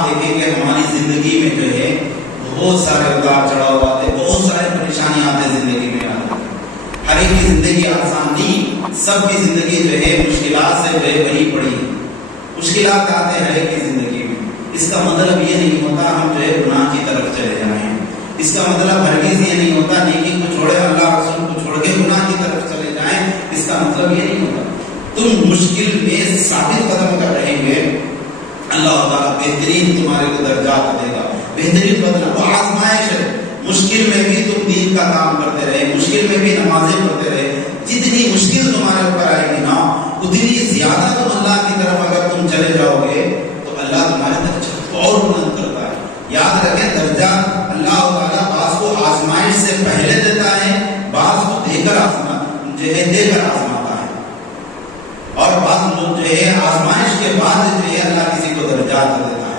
آپ دیکھیں کہ ہماری زندگی میں جو ہے بہت سارے اتار چڑھاؤ آتے، بہت سارے پریشانیاں آتے زندگی میں آتے، ہر ایک کی زندگی آسان نہیں، سب کی زندگی جو ہے مشکلات سے جو ہے بھری پڑی ہے، مشکلات آتے ہیں ہر ایک کی زندگی میں۔ اس کا مطلب یہ نہیں ہوتا ہم جو ہے گناہ کی طرف چلے جائیں، اس کا مطلب ہرگز یہ نہیں ہوتا نیکی کو چھوڑے اللہ رسول کو چھوڑ کے گناہ کی طرف چلے جائیں، اس کا مطلب یہ نہیں ہوتا۔ تم مشکل میں ثابت قدم کر رہیں گے، اللہ تعالیٰ بہترین تمہارے کو درجات دے گا، بہترین بدلہ۔ وہ آزمائش ہے، مشکل میں بھی تم دین کا کام کرتے رہے، مشکل میں بھی نمازیں پڑھتے رہے، جتنی مشکل تمہارے اوپر آئے گی نا اتنی زیادہ تم اللہ کی طرف اگر تم چلے جاؤ گے تو اللہ تمہارے درجات اور بلند کرتا ہے۔ یاد رکھیں درجہ اللہ تعالیٰ بعض کو آزمائش سے پہلے دیتا ہے، بعض کو دے کر آزماتا ہے، اور بعض لوگ جو ہے آزمائش کے بعد جو ہے اللہ کسی کو درجات دیتا ہے۔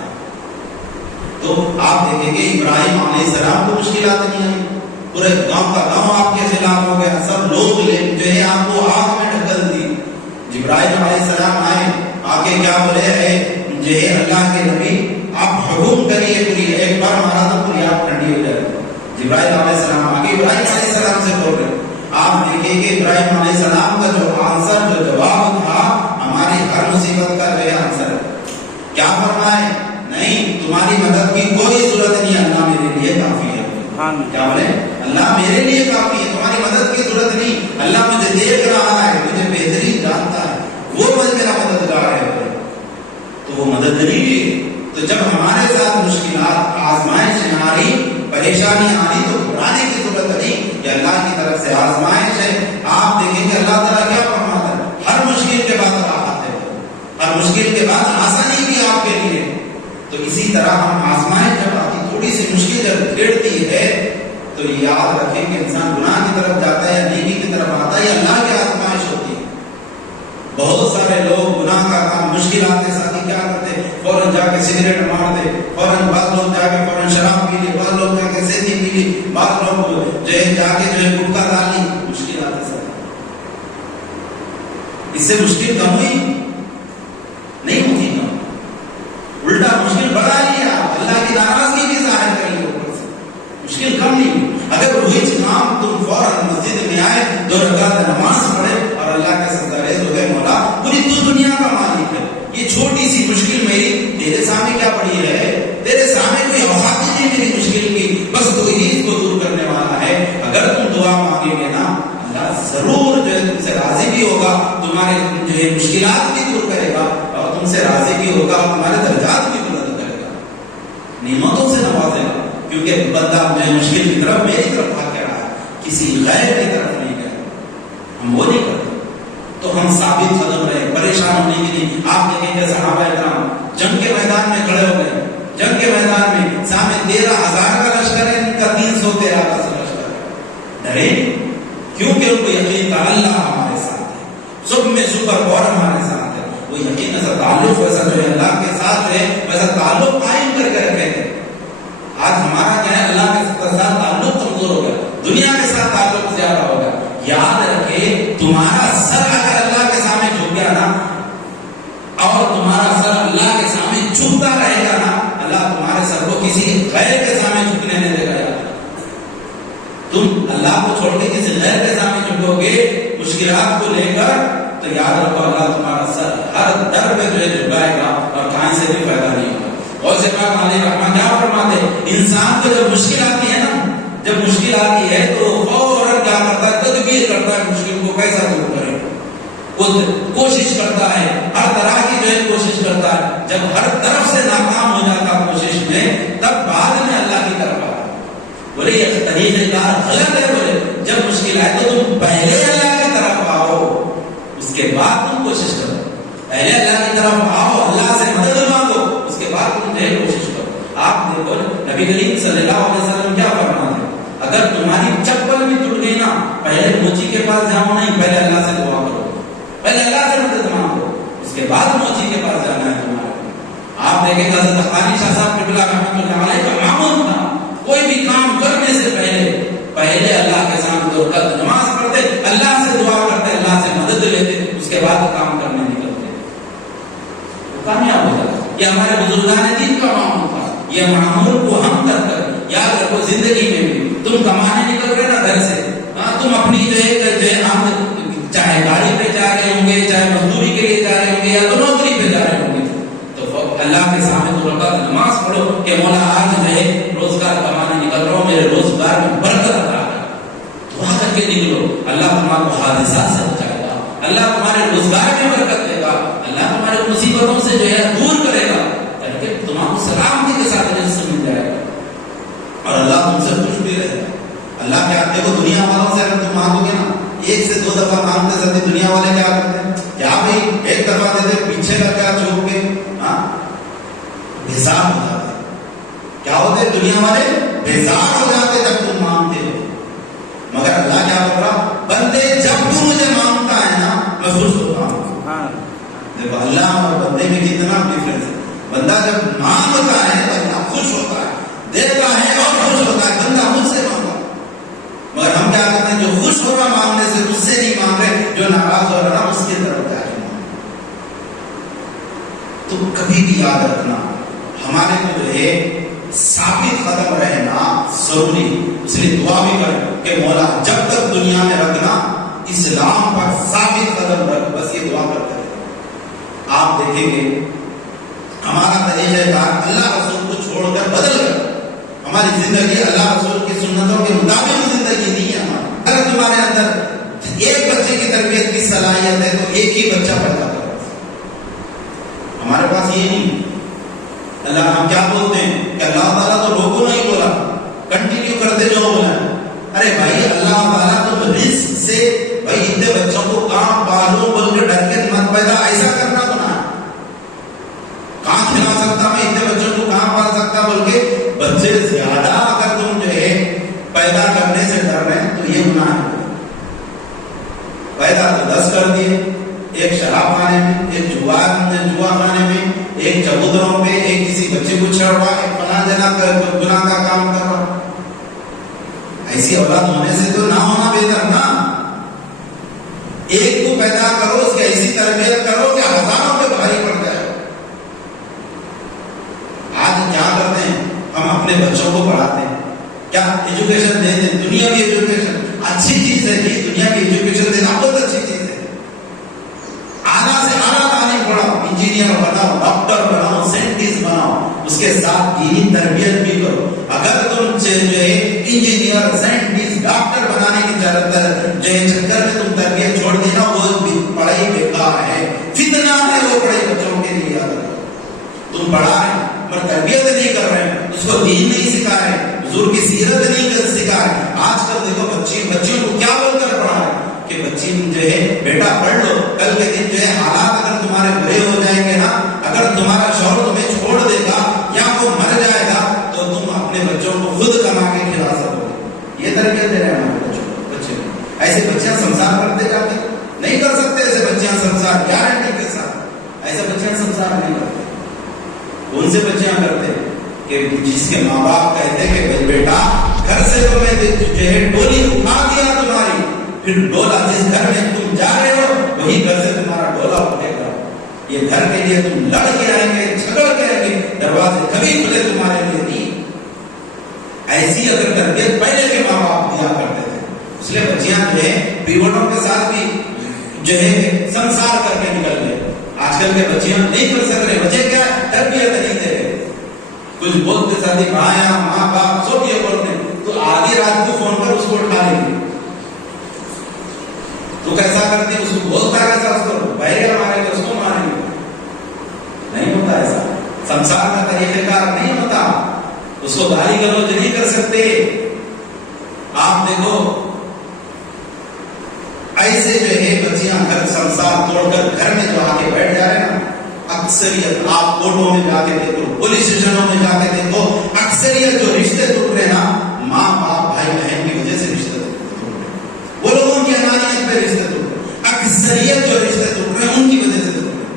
تو آپ دیکھیں گے ابراہیم علیہ السلام کو مشکلات نہیں آئی، پورے گاؤں کا گاؤں آپ کے خلاف ہو گیا، سب لوگ جو ہے آپ کو آگ میں ڈھکل دی۔ ابراہیم علیہ السلام آئے، آ کے کیا بولے، اے جو ہے اللہ کے نبی آپ حکم کریے، پوری ایک بار مارا تو پوری آگ ٹھنڈی ہو جائے۔ ابراہیم علیہ السلام آگے ابراہیم علیہ السلام سے بول رہے، آپ دیکھیں کہ ابراہیم علیہ السلام کا جو آنسر، جو جواب تھا ہماری ہر مصیبت کا جو ہے آنسر ہے۔ کیا فرمائے، نہیں تمہاری مدد کی کوئی ضرورت نہیں، اللہ میرے لیے کافی ہے۔ کیا بولے، اللہ میرے لیے کافی ہے، تمہاری مدد کی ضرورت نہیں، اللہ مجھے دیکھ رہا ہے، مجھے بہترین جانتا ہے، وہ میرا مددگار ہے۔ تو وہ مدد نہیں لی۔ تو جب ہمارے ساتھ مشکلات، آزمائش آ رہی، پریشانی آ رہی تو گھبرانے کی ضرورت نہیں، یہ اللہ کی طرف سے آزمائش ہے۔ آپ دیکھیں گے اللہ تعالیٰ کیا فرماتا ہے، ہر مشکل کے بعد راحت ہے، ہر مشکل کے بعد آسانی بھی آپ کے لیے۔ تو اسی طرح ہم آزمائش جب آتی، تھوڑی سی مشکل جب گھیرتی ہے تو یاد رکھیں کہ انسان گناہ کی طرف جاتا ہے یا نیکی کی طرف آتا ہے، یہ اللہ کی آزمائش ہوتی ہے۔ بہت سارے لوگ گناہ کا کام، مشکلات کے ساتھ کیا کرتے، فوراً جا کے سگریٹ مار دے، فوراً بعض لوگ جا کے فوراً شراب پی لی، بعض لوگ جا کے سیدھی پی لی، بعض لوگ جو ہے جا کے جو ہے گٹکا ڈال لی۔ مشکلات کے ساتھ اس سے مشکل کم ہوئی نہیں ہوتی، کم الٹا مشکل بڑھا لیا، اللہ کی ناراضگی بھی ظاہر کر لی اوپر سے، مشکل کم نہیں ہوئی۔ اگر وہی کام تم فوراً مسجد میں آئے، 2 رکعت نماز پڑھے اور اللہ کے سجدہ ریز ہو گئے، مولا پوری تو دنیا کا مالک ہے، یہ چھوٹی سی مشکل میری تیرے سامنے کیا پڑی ہے، تیرے سامنے کوئی اوقات نہیں میری مشکل کی، بس تو ہی اس کو دور کرنے والا ہے۔ اگر تم دعا مانگے گے نا اللہ ضرور جو ہے تم سے راضی بھی ہوگا، تمہارے جو ہے مشکلات بھی دور کرے گا، اور تم سے راضی بھی ہوگا، تمہارے درجات بھی بلند کرے گا، نعمتوں سے نوازے گا، کیونکہ بندہ جو ہے مشکل کی طرف میری طرف بھاگ کے رہا ہے، کسی غیر کی طرف نہیں گیا، ہم وہ نہیں کرتے۔ تو ہم ثابت قدم رہے، پریشان ہونے کی نہیں۔ آپ دیکھیں کہ صحابہ کرام جنگ کے میدان میں کھڑے ہو گئے، جنگ کے میدان میں سامنے 13,000 کا لشکر ہے، ان کا 313 کا لشکر ہے، ڈرے کیونکہ ان کو یقین تھا اللہ ہمارے ساتھ ہے، صبح میں صبح اور ہمارے ساتھ ہے۔ وہ یقین ایسا تعلق ویسا جو ہے اللہ کے ساتھ ہے، ویسا تعلق قائم کر کے رکھے تھے۔ آج ہمارا کیا ہے، اللہ کے ساتھ تعلق کمزور ہو گیا، دنیا کے ساتھ تعلق زیادہ ہو گیا۔ یاد رکھے تمہارا سر اگر اللہ کے سامنے جھک گیا نا، اور تمہارا سر اللہ کے سامنے جھکتا رہے گا نا، اللہ تمہارے سر کو کسی غیر کے سامنے جھکنے نہیں دے گا۔ تم اللہ کو چھوڑ کے کسی غیر کے سامنے جھکو گے مشکلات کو لے کر، تو یاد رکھو اللہ تمہارا سر ہر در پہ جو ہے جھکائے گا، اور کہیں سے بھی فائدہ نہیں ہوگا۔ اور سے پاک علیہ رحمہ کیا فرماتے، انسان کو جب مشکل آتی ہے نا، جب مشکل آتی ہے تو فوراً کیا کرتا ہے، تدبیر کرتا ہے مشکل کو کیسا دور کرے، خود کوشش کرتا ہے، ہر طرح کی جو ہے کوشش کرتا ہے۔ جب ہر طرف سے ناکام ہو جاتا کوشش میں، تب بعد میں اللہ کی طرف آتا۔ بولے یہ طریقہ کار غلط ہے، بولے جب مشکل آئے تو تم پہلے اللہ کی طرف آؤ، اس کے بعد تم کوشش کرو۔ پہلے اللہ کی طرف آؤ، اللہ سے مدد مانگو، اس کے بعد تم جو ہے کوشش کرو۔ آپ دیکھو نبی کریم صلی اللہ علیہ وسلم کیا فرماتے ہیں، اگر تمہاری چپل بھی ٹوٹ گئی نا، پہلے موچی کے پاس جاؤ نہیں، پہلے اللہ سے دعا کرو، پہلے اللہ سے مدد مانگو، اس کے بعد موچی کے پاس جانا ہے تمہارے۔ آپ دیکھیں گے حضرت قانی شاہ صاحب قبلہ رحمۃ اللہ علیہ کا معمول تھا، کوئی بھی کام کرنے سے پہلے اللہ کے سامنے 2 رکعت نماز پڑھتے، اللہ سے دعا کرتے، اللہ سے مدد لیتے، اس کے بعد کام کرنے نکلتے، وہ کامیاب ہو جاتا۔ یہ ہمارے بزرگان دین کا معمول تھا. یہ معمول کو ہم تک کر یاد رکھو زندگی میں بھی تم کمانے نکل رہے نا گھر سے, تم اپنی جو ہے چاہے گاڑی پہ جا رہے ہوں گے, چاہے مزدوری کے لیے جا رہے ہوں گے, یا تو نوکری پہ جا رہے ہوں گے, تو اللہ کے سامنے دو رکعت نماز پڑھو کہ مولا آج جو ہے روزگار کمانے نکل رہا ہوں, میرے روزگار میں برکت عطا کر. دعا کر کے نکلو, اللہ تمہارے کو حادثات سے بچائے گا, اللہ تمہارے روزگار میں برکت دے گا, اللہ تمہارے مصیبتوں سے جو ہے دور کرے گا, تاکہ تمام سلامتی کے ساتھ رزق مل جائے گا اور اللہ تم سے خوش بھی رہے گا. اللہ کیا دیکھو دنیا والوں سے اگر تم مانگو گے نا, ایک سے دو دفعہ مانگتے سکتے, دنیا والے کیا کرتے ہیں, کیا بھائی ایک دفعہ دیتے پیچھے لگ گیا چھوپ کے, بیزار ہو جاتے. کیا ہوتے دنیا والے بیزار ہو جاتے جب تم مانگتے ہو. مگر اللہ کیا بول رہا, بندے جب تو مجھے مانگتا ہے نا میں خوش ہوتا ہوں. دیکھو اللہ اور بندے میں کتنا ڈفرنس ہے. بندہ جب مانگتا ہے بندہ خوش ہوتا ہے, دیتا ہے اور خوش ہوتا ہے, بندہ مجھ سے مانگا. مگر ہم کیا کرتے ہیں, جو خوش ہو رہا مانگنے سے مجھ سے نہیں مانگ رہے, جو ناراض ہو رہا اس کی طرف جا کے مانگ. تو کبھی بھی یاد رکھنا ہمارے کو جو ہے ثابت قدم رہنا ضروری. اس لیے دعا بھی کر کہ مولا جب تک دنیا میں رکھنا اسلام پر ثابت قدم رکھ, بس یہ دعا کرتے رہے. آپ دیکھیں گے ہمارا طریقہ کار اللہ رسول کو چھوڑ کر بدل گیا. ہماری زندگی اللہ رسول کی سنتوں کے مطابق زندگی نہیں ہے ہماری. اگر تمہارے اندر ایک بچے کی تربیت کی صلاحیت ہے تو ایک ہی بچہ پیدا کرو. ہمارے پاس یہ نہیں. اللہ ہم کیا بولتے ہیں کہ اللہ تعالیٰ تو روکو نہیں بولا, کنٹینیو کرتے جو بولا. ارے بھائی اللہ تعالیٰ تو رزق سے بھائی اتنے بچوں کو کہاں پالو بول کے ڈر کے مت پیدا ایسا کرنا بنا. کہاں کھلا سکتا میں اتنے بچوں کو کہاں پال سکتا بول کے بچے زیادہ اگر تم جو ہے پیدا کرنے سے ڈر رہے ہیں تو یہ گناہ ہے. پیدا تو 10 کر دیے, ایک شراب خانے میں, ایک جوا خانے میں, ایک چبوتروں پہ, ایک کسی بچے کو چھڑوا, ایک فلاں جنا گناہ کا کام کروا. ایسی اولاد ہونے سے تو نہ ہونا بہتر نا. ایک کو پیدا کرو, اس کی ایسی تربیت کرو کہ ہزاروں پہ بھاری پڑ جائے. آج کیا کرتے ہیں ہم اپنے بچوں کو پڑھاتے ہیں, کیا ایجوکیشن دے دیں, دنیاوی ایجوکیشن اچھی چیز ہے جی, دنیاوی ایجوکیشن دینا بہت اچھی چیز ہے. اعلیٰ سے اعلیٰ تعلیم پڑھاؤ, انجینئر بناؤ, ڈاکٹر بناؤ, سائنٹسٹ بناؤ, اس کے ساتھ دینی تربیت بھی کرو. اگر تم جو ہے انجینئر, سائنٹسٹ, ڈاکٹر بنانے کی جو ہے چکر میں تم تربیت چھوڑ دینا, وہ پڑھائی بیکار ہے, فتنہ ہے وہ پڑھائی بچوں کے لیے. تم پڑھا رہے پر تربیت نہیں کر رہے ہیں, اس کو دین نہیں سکھا رہے, حضور کی سیرت نہیں سکھا رہے. آج کل دیکھو بچیوں کو کیا بول کر پڑھا رہے کہ بچی جو ہے بیٹا پڑھ لو, کل کے دن جو ہے حالات اگر تمہارے برے ہو جائیں گے نا, اگر تمہارا شوہر تمہیں چھوڑ دے گا یا وہ مر جائے گا تو تم اپنے بچوں کو خود کما کے کھلا سکو گے. یہ تربیت دے رہے ہیں ہمارے بچوں کو. ایسے بچیاں سنسار کرتے جاتے نہیں کر سکتے. ایسے بچیاں سنسار گارنٹی کے ساتھ ایسے بچیاں سنسار نہیں کرتے. کون سے بچیاں کرتے کہ جس کے ماں باپ کہتے کہ بیٹا گھر سے تو میں جو ہے ڈولی اٹھا دیا تمہاری, پھر ڈولا جس گھر میں تم جا رہے ہو وہی گھر سے تمہارا ڈولا اٹھے گا. یہ گھر کے لیے تم لڑ کے آئیں گے, جھگڑ کے آئیں گے, دروازے کبھی کھلے تمہارے لیے نہیں. ایسی اگر تربیت پہلے کے ماں باپ دیا کرتے تھے, اس لیے بچیاں جو ہے پیوٹوں کے ساتھ بھی جو ہے سنسار کر کے نکل گئے. آج کل کے بچیاں نہیں کر سک رہے. وجہ کیا, تربیت نہیں دے رہے. کچھ بولتے ساتھی بھایا ماں باپ سب یہ بولتے تو آدھی رات کو فون پر اس کو اٹھا لیں گے. تو کیسا کرتے اس کو بولتا کیسا, اس کو بہرے ماریں گے, اس کو ماریں گے. نہیں ہوتا ایسا. سنسار کا طریقہ کار نہیں ہوتا. اس کو گالی گلوچ نہیں کر سکتے. آپ دیکھو ایسے جو ہے بچیاں گھر سنسار توڑ کر گھر میں جو آ کے بیٹھ جا رہے ہیں نا, اکثریت آپ کورٹوں میں جا کے دیکھو, پولیس اسٹیشنوں میں جا کے دیکھو, اکثریت جو رشتے ٹوٹ رہے نا ماں باپ بھائی بہن کی وجہ سے رشتے ٹوٹ رہے. وہ لوگوں کی انانیت پہ رشتے ٹوٹ رہے. اکثریت جو رشتے ٹوٹ رہے ہیں ان کی وجہ سے ٹوٹ رہے.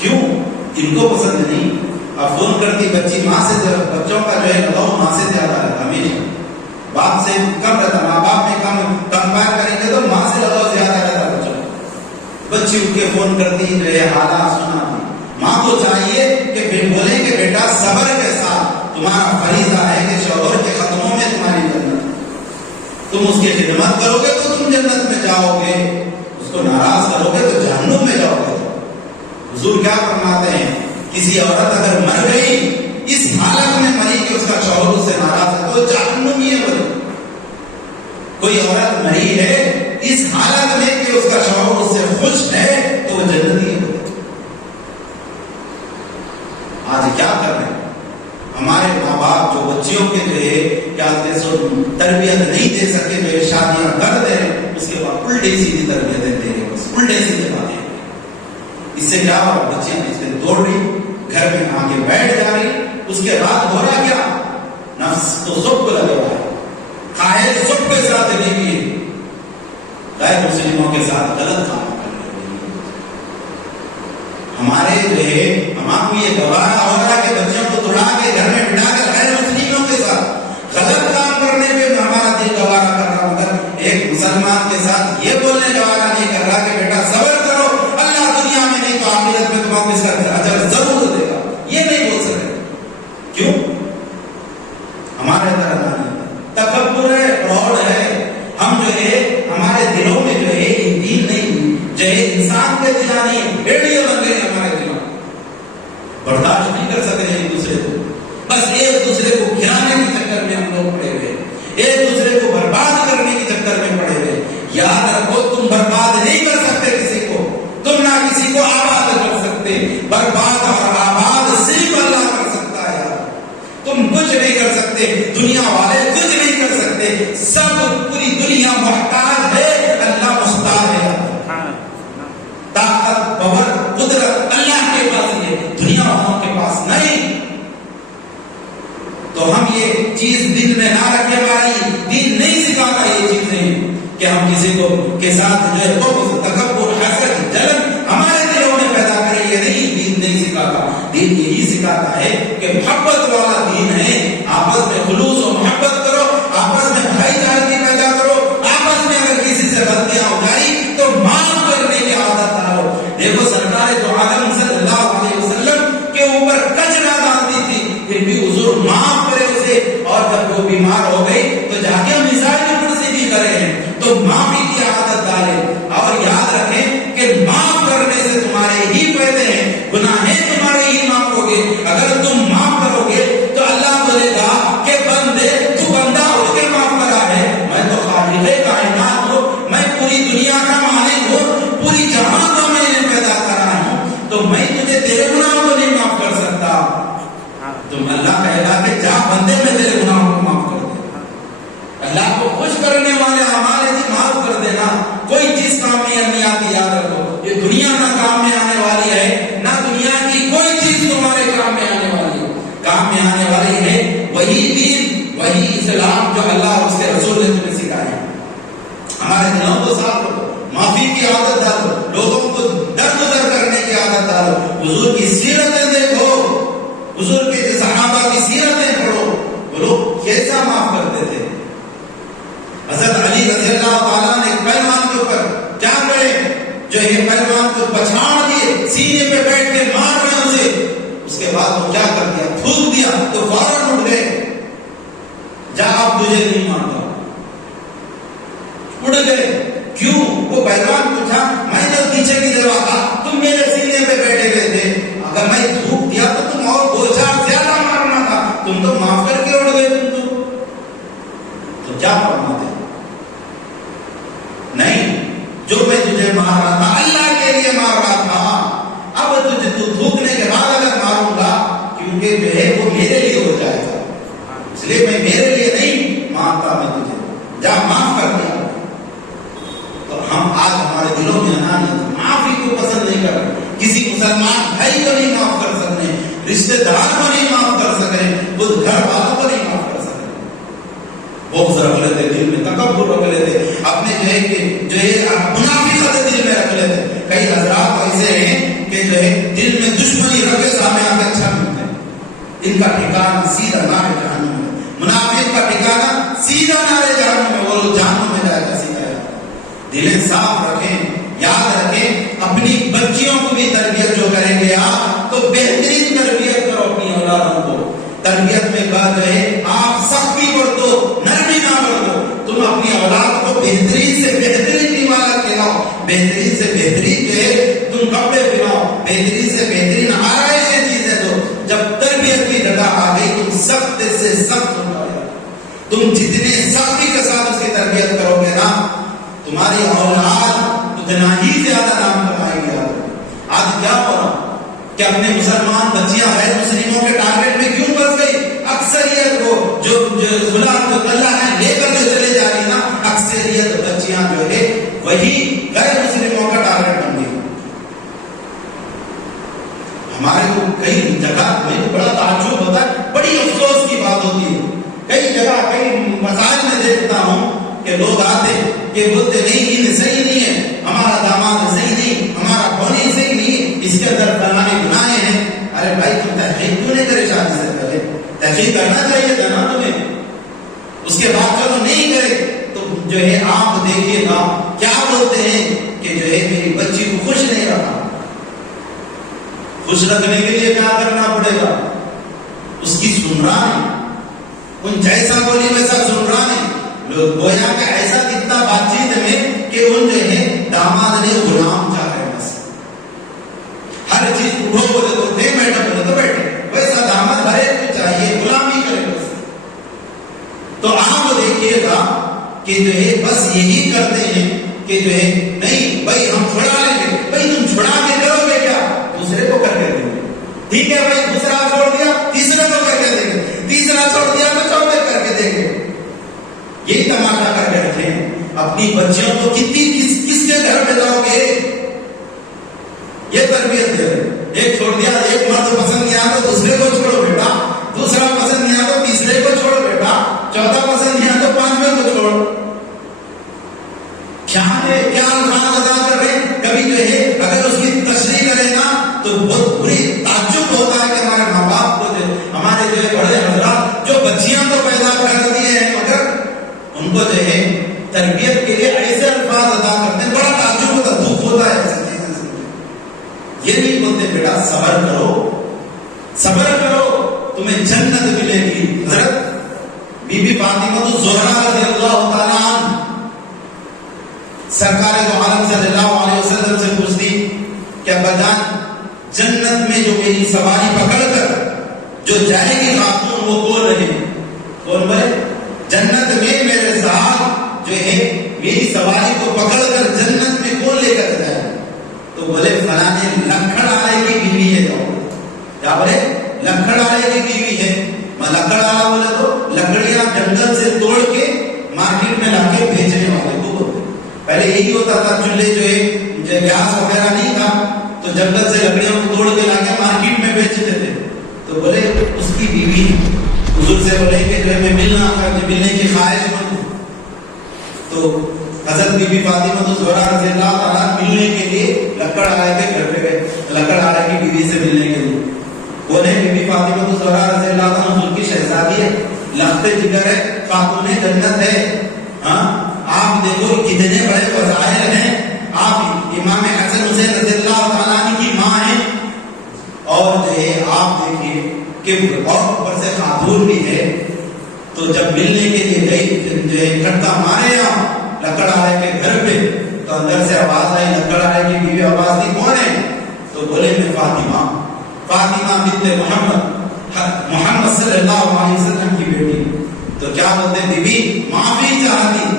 کیوں؟ ان کو پسند نہیں. اب فون کرتی بچی ماں سے, بچوں کا جو ہے لگاؤ ماں سے زیادہ رہتا, ہمیشہ باپ سے کم رہتا. ماں باپ میں کم کمپیئر کریں گے تو ماں سے لگاؤ زیادہ رہتا بچوں. بچی اٹھ کے فون کرتی جو ہے حالات سناتی. ماں کو چاہیے کہ بولے کہ بیٹا صبر کے ساتھ تمہارا فریضہ ہے کہ شوہر کے قدموں میں تمہاری جنت، تم اس کی خدمت کرو گے تو تم جنت میں جاؤ گے، اس کو ناراض کرو گے تو جہنم میں جاؤ گے. حضور کیا فرماتے ہیں؟ کسی عورت اگر مر گئی اس حالت میں مری کہ اس کا شوہر اس سے ناراض ہے تو جہنم ہی ہے. کوئی عورت مری ہے اس حالت میں کہ اس کا شوہر اس سے خوش ہے تو وہ جنتی ہے. آج کیا کر رہے ہیں ہمارے ماں باپ جو بچیوں کے جو ہے کیا تربیت نہیں دے سکے، جو ہے شادیاں کر دے رہے، اس کے بعد الٹی سیدھی تربیتیں دے رہے، الٹے سیدھے باتیں. اس سے کیا ہوا؟ بچیاں اس پہ دوڑ رہی، گھر میں آگے بیٹھ جا رہی. اس کے بعد ہو رہا کیا؟ نفس تو سب کو لگے ہوا ہے، خواہش سب کے ساتھ لگی ہوئی ہے، غیر مسلموں کے ساتھ غلط کام کر رہے ہیں. ہمارے جو ہے ہمارا یہ گوارا ہو رہا ہے کہ بچوں کو توڑا کے گھر میں بٹھا کر غیر مسلموں کے ساتھ غلط کام کرنے پہ ہمارا دل گوارا کر رہا. مگر ایک مسلمان کے ساتھ یہ بولنے گوارا نہیں کر رہا کہ بیٹا صبر کرو، اللہ دنیا میں نہیں تو آخرت میں تمہیں اس کا اجر ضرور دے گا. یہ نہیں بول سکتے. کیوں؟ ہمارے طرح تکبر ہے، پراؤڈ ہے. ہم جو ہے ہمارے دلوں میں جو ہے دین نہیں، جو ہے انسان کے دلا نہیں، بھیڑیے بن گئے ہمارے دلوں. برداشت نہیں کر سکتے ایک دوسرے کو، بس ایک دوسرے کو گرانے کے چکر میں ہم لوگ پڑے ہوئے، ایک دوسرے کو برباد کرنے کے چکر میں پڑے ہوئے. یاد رکھو تم برباد نہیں کر سکتے کسی کو، تم نہ کسی کو آباد کر سکتے. برباد اور آباد صرف اللہ کر سکتا ہے. تم کچھ نہیں کر سکتے، دنیا والے کچھ نہیں کر سکتے. سب پوری دنیا محتاج ہے، اللہ محتاج ہے. طاقت، پاور، قدرت اللہ کے پاس ہے، دنیا والوں کے پاس نہیں. تو ہم یہ چیز دل میں نہ رکھے. ہماری دین نہیں سکھاتا یہ چیزیں کہ ہم کسی کو کے ساتھ جو ہے بغض، تکبر، حسد، جلن ہمارے دلوں میں پیدا کریں. یہ نہیں، دین نہیں سکھاتا. دین یہی سکھاتا ہے کہ محبت والا دین ہے. آپس میں خلوص و محبت کرو، آپس میں بھائی چارگی پیدا کرو. آپس میں اگر کسی سے غلطیاں ہو جائیں تو معاف کرنے کی عادت ڈالو. دیکھو سرکار دو عالم صلی اللہ علیہ وسلم کے اوپر کچرا ڈالتی تھی، پھر بھی حضور معاف کرے اسے. اور جب وہ بیمار ہو گئی تو جا کے مثال کی کرسی بھی کرے ہیں. تو معافی کی عادت ڈالے اور یاد رکھیں کہ معاف کرنے سے تمہارے ہی فائدے ہیں، گناہیں تمہارے ہی معاف ہو گے. اگر تم معاف کرو گے تو اللہ بولے گا کہ بندے تو بندہ ہو کے معاف کرا ہے، میں تو خالق کائنات ہوں، میں پوری دنیا کا مالک ہوں، پوری جہاں کو میں نے پیدا کرا ہوں، تو میں تجھے تیرے گناہوں کو نہیں معاف کر سکتا. تم اللہ کہے گا کہ جا بندے میں تیرے گناہوں کو معاف کر دے. اللہ کو خوش کرنے والے ہمارے بھی معاف کر دینا. کوئی چیز کام میں نہیں آتی، یاد رکھو یہ دنیا نہ کام میں آنے والی ہے، نہ دنیا کی کوئی چیز تمہارے کام میں آنے والی ہے. کام میں آنے والی ہے وہی دین، وہی اسلام جو اللہ اور اس کے رسول نے تمہیں سکھایا. ہمارے دلوں کو صاف رکھو، معافی کی عادت ڈالو، لوگوں کو درگزر کرنے کی عادت ڈالو. حضور کی سیرتیں دیکھو، حضور کے صحابہ کی سیرتیں پڑھو، وہ لوگ کیسا معاف کرتے تھے. حضرت علی رضی اللہ تعالیٰ نے پہلوان کے اوپر کیا کرے، جو ہے پہلوان کو پچھاڑ دیے، سینے پہ بیٹھ کے مار رہے اسے. اس کے بعد وہ کیا کر دیا، تھوک دیا تو فوراً اٹھ گئے، جا اب تجھے نہیں مانتا. اڑ گئے. کیوں؟ وہ پہلوان پوچھا میں تو پیچھے کی جگہ تھا، تم میرے سینے پہ بیٹھے ہوئے تھے، اگر میں تھوک دیا تو تم اور دو چار زیادہ مارنا تھا، تم تو معاف کر کے اڑ گئے. تم تو کیا فرماتے نہیں، جو میں تجھے مار رہا تھا اللہ کے لیے مار رہا تھا، اب تجھے تو تھوکنے کے بعد اگر ماروں گا کیونکہ جو ہے وہ میرے لیے ہو جائے گا، اس لیے میں میرے لیے نہیں مانتا، میں تجھے جا معاف کر دیا. تو ہم آج ہمارے دلوں میں انانیت، معافی کو پسند نہیں کر رہے. کسی مسلمان بھائی کو نہیں معاف کر سکتے، رشتے دار کو نہیں معاف کر سکتے، خود گھر والوں کو نہیں معاف کر سکتے. بغض رکھ لیتے دل میں، تکبر رکھ لیتے، اپنے جو ہے منافقت دل میں رکھ لیتے. کئی حضرات ایسے ہیں کہ جو ہے دل میں دشمنی رکھے سامنے آ کے اچھا ملتے ہیں. ان کا ٹھکانہ سیدھا نارے جہنم میں. منافق کا ٹھکانہ سیدھا نارے جہنم میں، وہ لوگ جہنم میں جائے گا سیدھا. دلیں صاف رکھیں، یاد رکھیں تربیت میں کہا جو ہے آپ سختی برتو، نرمی نہ برتو. تم اپنی اولاد کو بہترین سے بہترین عبادت کھلاؤ، بہترین سے بہترین جو ہے تم کپڑے پہناؤ، بہترین سے بہترین آرائشیں چیزیں دو. جب تربیت کی جگہ آ گئی تم سخت سے سخت ہو جاؤ. تم جتنے سختی کے ساتھ اس کی تربیت کرو گے نا، تمہاری اولاد اتنا ہی زیادہ نام کمائے گی. آج کیا ہو رہا کہ اپنے مسلمان بچیاں غیر مسلموں کے ٹارگٹ میں کیوں پھنس گئی؟ اکثریت کو جو غلام جو اللہ ہے لے کر کے چلے جا رہی نا، اکثریت بچیاں جو ہے وہی غیر مسلموں کا ٹارگٹ بن گئی. ہمارے کو کئی جگہ میں بڑا تعجب ہوتا ہے، بڑی افسوس کی بات ہوتی ہے. کئی جگہ کئی مسائل میں دیکھتا ہوں کہ لوگ آتے کہ بولتے نہیں یہ صحیح نہیں ہے، ہمارا داماد صحیح نہیں، ہمارا کھونے صحیح نہیں، اس کے اندر فلانے گناہ ہیں. ارے بھائی تم تحقیق کیوں نہیں کرے شادی سے پہلے؟ تحقیق کرنا چاہیے تھا نا تمہیں. اس کے بعد چلو نہیں کرے تو جو ہے آپ دیکھیے گا کیا بولتے ہیں کہ جو ہے میری بچی کو خوش نہیں رکھا. خوش رکھنے کے لیے کیا کرنا پڑے گا؟ اس کی سن رہا نہیں، ان جیسا بولی ویسا سن رہا نہیں. لوگ گویا کہ ایسا دکھتا بات چیت میں کہ ان جو ہے داماد نے غلام چاہ رہے بس. ہر چیز اٹھو بولے تو اٹھے، بیٹھا بولے تو بیٹھے، ویسا داماد ہر ایک کو چاہیے، غلامی کرے بس. تو آپ دیکھیے گا کہ جو ہے بس یہی کرتے ہیں کہ جو ہے نہیں بھائی ہم چھڑا لیں گے. بھائی تم چھڑا کے کرو گے کیا؟ دوسرے کو کر کے دیں گے. ٹھیک ہے بھائی دوسرا چھوڑ دیا تیسرے کو کر کے دیں گے، تیسرا چھوڑ دیا تو چوتھے کر کے دیں گے. یہی تماشا کر کے رکھے ہیں. اپنی بچیوں کو کس کے گھر میں جاؤ گے؟ یہ تربیت دے رہے. ایک چھوڑ دیا، ایک مرد پسند نہیں آیا تو دوسرے کو چھوڑو بیٹا، دوسرا پسند نہیں آیا تو تیسرے کو چھوڑو بیٹا، چوتھا پسند نہیں آیا تو پانچویں کو چھوڑو. کیا ہے کیا الفاظ ادا کر رہے ہیں؟ کبھی جو ہے اگر اس کی تشریح کرے نا تو بہت بری تعجب ہوتا ہے کہ ہمارے ماں باپ کو ہمارے جو ہے بڑے حضرات جو بچیاں تو پیدا کر دیے ہیں مگر ان کو جو ہے تربیت کے لیے ایسے الفاظ ادا کرتے ہیں. بڑا تعجب ہوتا ہے، دکھ ہوتا ہے ایسی چیزیں سے. یہ نہیں بولتے بیٹا صبر کرو، صبر کرو تمہیں جنت ملے گی. حضرت بی بی فاطمہ الزہرا رضی اللہ تعالیٰ عنہ سرکار دو عالم صلی اللہ علیہ وسلم سے پوچھتی کہ ابا جان جنت میں جو میری سواری پکڑ کر جو جائے گی خاتون وہ کون رہے؟ کون بھائی؟ جنت میں میرے ساتھ جو ہے میری سواری کو پکڑ کر جنت میں کون لے کر جائے؟ تو بولے فلانے لکڑ آلے کی بیوی ہے. کیا بولے؟ لکڑ آلے کی بیوی ہے. لکڑ آلا بولے تو لکڑیاں جنگل سے توڑ کے مارکیٹ میں لا کے بیچنے والے کو بولتے. پہلے یہی ہوتا تھا، چولہے جو ہے گیس وغیرہ نہیں تھا تو جنگل سے لکڑیوں کو توڑ کے لا کے مارکیٹ میں بیچتے تھے. تو بولے اس کی بیوی حضور سے بولے کہ جو ہے میں ملنے کی خواہش مند ہوں. تو حضرت بی بی فاطمہ الزہرا رضی اللہ تعالیٰ ملنے کے لیے لکڑ آلے کے گھر پہ گئے، لکڑ آلے کی بیوی سے ملنے کے لیے. بولے بی بی فاطمہ الزہرا رضی اللہ تعالیٰ حضور کی شہزادی ہے، لخت جگر ہے، خاتون جنت ہے. ہاں آپ دیکھو کتنے بڑے فضائل ہیں. آپ امام حسن حسین رضی اللہ تعالیٰ عنہ کی ماں ہیں اور جو ہے آپ دیکھیے کہ اور اوپر سے خاتون بھی ہے. تو جب ملنے کے لیے گئی جو ہے کھٹکا مارے آپ لکڑ آلے کے گھر پہ تو اندر سے آواز آئی، لکڑ آلے کی بیوی آواز دی کون ہے؟ تو بولے میں فاطمہ بنت محمد صلی اللہ علیہ وسلم کی بیٹی. تو کیا بولتے بی بی معافی چاہتی،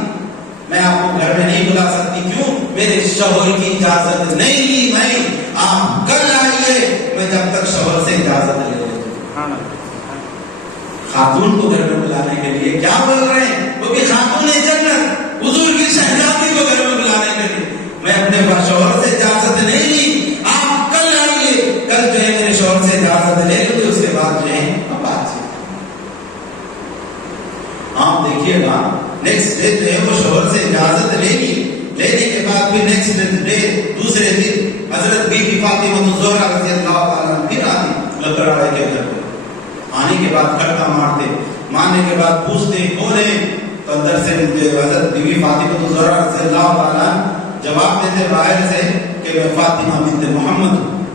میں آپ کو گھر میں نہیں بلا سکتی. کیوں؟ میرے شوہر کی اجازت نہیں لی. میں آپ کل آئیے، میں جب تک شوہر سے اجازت لے لوں. خاتون کو گھر میں بلانے کے لیے کیا بول رہے ہیں؟ وہ بھی خاتون جنت حضور کی شہزادی کو گھر میں بلانے کے لیے میں اپنے شوہر سے اجازت نہیں لی. آپ کل آئیے، کل جو ہے میرے شوہر سے اجازت لے لوں، اس کے بعد جو ہے اب بات چیت. آپ دیکھیے گا نیکسٹ ڈے جو ہے وہ شوہر سے اجازت لے لی. لینے کے بعد پھر نیکسٹ ڈے دوسرے دن حضرت بی بی فاطمہ الزہرا رضی اللہ تعالیٰ عنہ پھر آتی لکڑ آلے کے گھر پہ. آنے کے بعد کھٹکا مارتے، مارنے کے بعد پوچھتے کون ہے؟ تو اندر سے حضرت بی بی فاطمہ الزہرا رضی اللہ تعالیٰ جواب دیتے باہر سے کہ میں فاطمہ بنت محمد ہوں.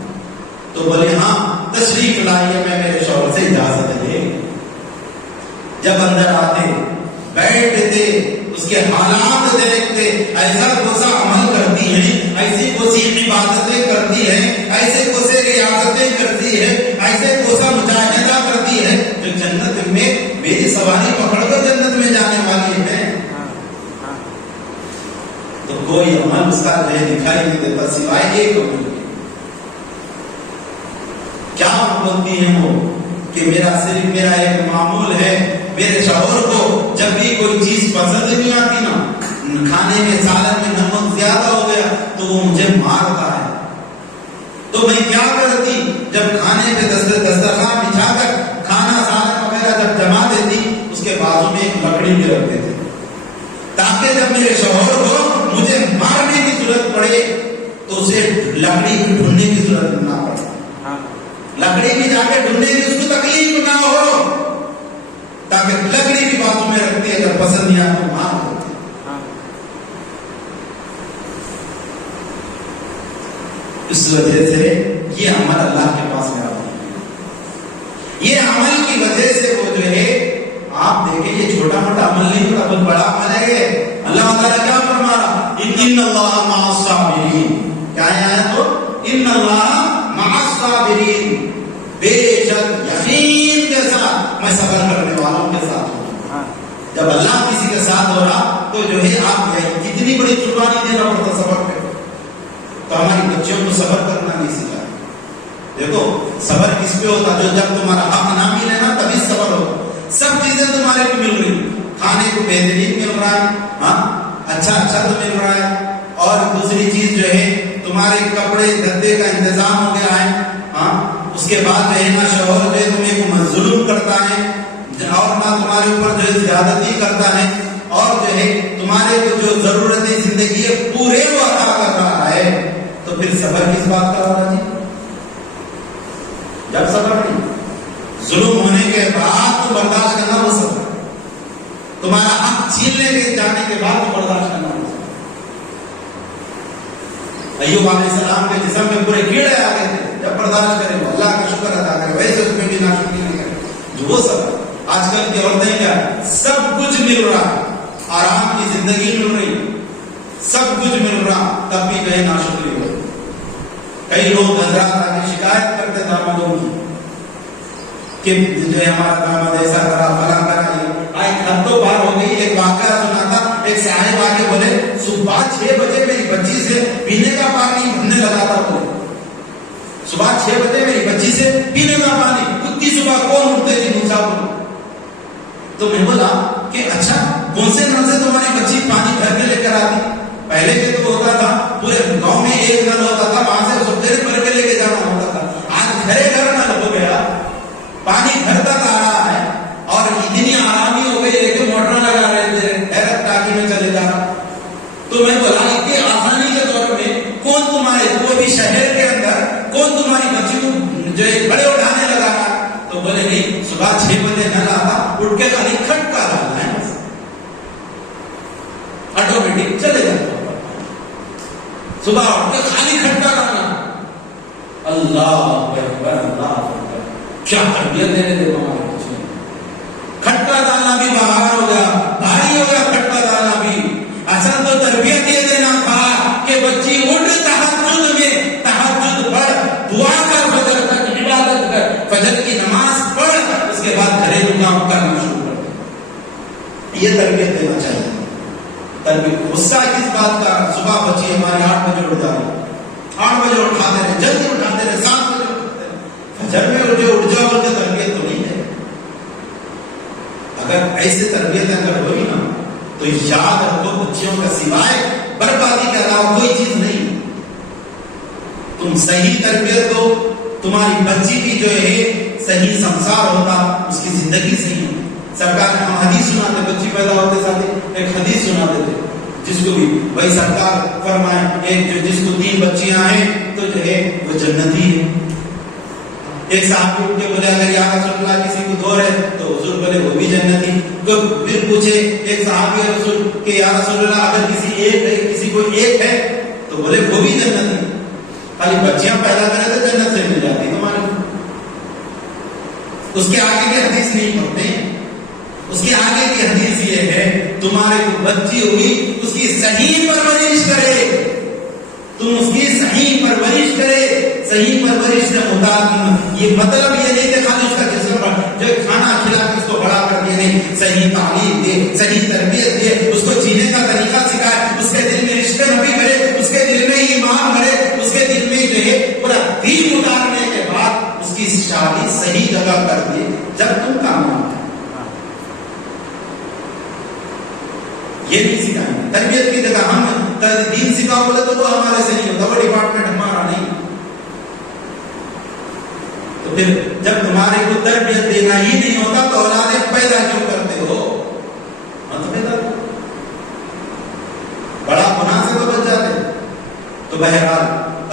تو بولے ہاں تشریف لائیے، میں میرے شوہر سے اجازت لے. جب اندر آتے بیٹھتے اس کے حالات دیکھتے، ایسا کوسا عمل کرتی ہیں، ایسی کوسی عبادتیں کرتی ہیں، ایسے کوسے ریاضتیں کرتی ہے، ایسے کوسا مجاہدہ کرتی ہے جو جنت میں میری سواری پکڑ کر جنت میں جانے والی ہے. تو کوئی عمل اس کا جو دکھائی نہیں دیتا سوائے ایک عمل. کیا بولتی ہیں وہ کہ میرا صرف میرا ایک معمول ہے، میرے شوہر کو جب بھی کوئی چیز پسند نہیں آتی نا، کھانے میں سالن میں نمک زیادہ ہو گیا تو وہ مجھے مارتا ہے. تو میں کیا کرتی، جب کھانے پہ دسترخوان بچھا کر کھانا سالن وغیرہ جب جما دیتی، اس کے بازو میں ایک لکڑی بھی رکھ دیتے تاکہ جب میرے شوہر کو مجھے مارنے کی ضرورت پڑے تو اسے لکڑی بھی ڈھونڈنے کی ضرورت نہ پڑے. لکڑی بھی جا کے ڈھونڈنے کی اس کو تکلیف نہ ہو، تاکہ لکڑی بھی بازو میں رکھتی ہے، اگر پسند نہیں آ تو مار دیتے. اس وجہ سے یہ عمل اللہ کے پاس میں آتا ہے. یہ عمل کی وجہ سے وہ جو ہے آپ دیکھیں یہ چھوٹا موٹا عمل نہیں ہوتا، بہت بڑا عمل ہے یہ. اللہ تعالیٰ کیا فرما رہا، ان اللہ مع الصابرین. کیا ہے تو ان اللہ مع الصابرین، بے شک یقین کے ساتھ میں صبر کرنے والوں کے ساتھ ہوں. جب اللہ کسی کے ساتھ ہو رہا تو جو ہے آپ کتنی بڑی قربانی دینا پڑتا صبر پہ. تو ہماری بچیوں کو صبر کرنا نہیں سکھا. دیکھو صبر کس پہ ہوتا، جو جب تمہارا حق نہ ملے نا تبھی صبر ہوتا. سب چیزیں تمہارے کو مل رہی، کھانے کو بہترین مل رہا ہے، ہاں اچھا تو مل رہا ہے، اور دوسری چیز جو ہے تمہارے کپڑے گدے کا انتظام ہو گیا ہے، ہاں اس کے بعد جو ہے نا شوہر جو ہے تمہیں کو ظلم کرتا ہے اور نہ تمہارے اوپر جو ہے زیادتی کرتا ہے، اور جو ہے تمہارے کو جو ضرورت زندگی ہے پورے وہ عطا کر رہا ہے. تو پھر صبر کس بات کا ہوگا جی؟ جب صبر نہیں، ظلم ہونے کے بعد تو برداشت کرنا وہ صبر. تمہارا حق چھیننے کے جانے کے بعد تو برداشت کرنا وہ صبر. ایوب علیہ السلام کے جسم میں پورے کیڑے آ گئے تھے، جب برداشت کرے وہ اللہ کا شکر ادا کرے، ویسے اس میں بھی ناشکری نہیں کرے جو وہ صبر. آج کل کی عورتیں کیا سب کچھ مل رہا، آرام کی زندگی مل رہی، سب کچھ مل رہا، تب بھی کہیں ناشکری ہو. کئی لوگ حضرات آ کے شکایت کرتے دامادوں کی کہ جو ہمارا داماد ایسا کرا فلاں کرا. آج حد تو پار ہو گئی. ایک واقعہ سنا تھا، ایک صاحب آ کے بولے صبح 6 بجے میری بچی سے پینے کا پانی بھرنے لگا تھا. بولے صبح 6 بجے میری بچی سے پینے کا پانی، اتنی صبح کون اٹھتے تھے دوسرا بولے. تو میں بولا کہ اچھا کون سے نل سے تمہاری بچی پانی بھر کے لے کر آتی؟ پہلے کے تو ہوتا تھا پورے گاؤں میں ایک نل ہوتا تھا، وہاں سے سب دیر بھر کے لے کے جانا ہوتا تھا. آج گھرے گھر نل ہو گیا، پانی گھر تک آ رہا ہے، اور اتنی آرامی ہو گئی ہے کہ موٹر لگا رہے تھے ڈائریکٹ ٹاکی میں چلے جا رہا. تو میں بولا اتنی آسانی کے طور میں کون تمہارے کوئی بھی شہر کے اندر کون تمہاری بچی کو جو بڑے اٹھانے لگا رہا؟ تو بولے نہیں، صبح 6 بجے نل آتا، اٹھ کے خالی کھٹکا ڈالنا ہے، آٹومیٹک چلے جاتا. صبح اٹھ کے خالی کھٹکا ڈالنا. اللہ اکبر، اللہ اکبر، کیا تربیت دینے دے ہمارے بچے. کھٹکا ڈالنا بھی باہر ہو گیا، بھاری ہو گیا کھٹکا ڈالنا بھی. اصل تو تربیت یہ دینا تھا کہ بچی اٹھ تہجد میں تہجد پڑھ، دعا کر، فجر تک عبادت کر، فجر کی نماز پڑھ، اس کے بعد گھریلو کام کرنا شروع کر دے. یہ تربیت دینا چاہیے. تربیت غصہ کس بات کا؟ صبح بچی ہماری 8 بجے اٹھ جاتی، 8 بجے اٹھاتے رہے، جلدی اٹھاتے رہے، 7 بجے اٹھاتے رہے. فجر میں اٹھ جاؤ بول کے تربیت تو نہیں ہے. اگر ایسے تربیت اگر ہوئی نا تو یاد رکھو بچیوں کا سوائے بربادی کے علاوہ کوئی چیز نہیں. تم صحیح تربیت دو، تمہاری بچی کی جو ہے صحیح سنسار ہوتا، اس کی زندگی صحیح ہوتی. سرکار نے ہم حدیث سناتے، بچی پیدا ہوتے ساتھ ایک حدیث سناتے تھے جس کو بھی وہی سرکار فرمائے ایک جو جس کو 3 بچیاں ہیں تو جو ہے وہ جنتی ہے. ایک صاحب اٹھ کے بولے اگر یا رسول اللہ کسی کو 2 ہے تو حضور بولے وہ بھی جنتی. تو پھر پوچھے ایک صحابی رسول کہ یا رسول اللہ اگر کسی ایک ہے کسی کو 1 ہے تو بولے وہ بھی جنتی. خالی بچیاں پیدا کرے تو جنت سے مل جاتی تمہاری. اس کے آگے کے حدیث نہیں پڑھتے ہیں. اس کے آگے کی حدیث یہ ہے تمہارے کو بچی ہوئی اس کی صحیح پرورش کرے، تم اس کی صحیح پرورش کرے. صحیح پرورش سے مراد یہ مطلب یہ نہیں کہ خالی اس کا جسم جو کھانا کھلا کے اس کو بڑا کر دیا، نہیں، صحیح تعلیم دے، صحیح تربیت دے، اس کو جینے کا طریقہ سکھائے، اس کے دل میں عشق نبی بھرے، اس کے دل میں ایمان بھرے، اس کے دل میں جو ہے پورا دین اتارنے کے بعد اس کی شادی صحیح جگہ کر دے جب تم کامیاب. یہ نہیں سکھائیں گے. تربیت کی جگہ ہم دین سکھاؤ بولے تو وہ ہمارے سے نہیں ہوتا، وہ ڈپارٹمنٹ ہمارا نہیں. تو پھر جب تمہارے کو تربیت دینا ہی نہیں ہوتا تو اولادیں پیدا کیوں کرتے ہو؟ مت پیدا کرو، بڑا گناہ سے تو بچ جاتے. تو بہرحال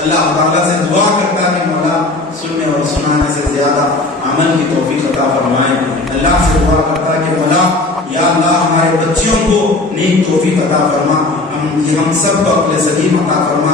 اللہ تعالیٰ سے دعا کرتا کہ مولا سننے اور سنانے سے زیادہ عمل کی توفیق عطا فرمائے. اللہ سے دعا کرتا کہ مولا یا اللہ ہمارے بچیوں کو نیک توفیق عطا فرما، ہم سب کو اپنے سلیم عطا فرما.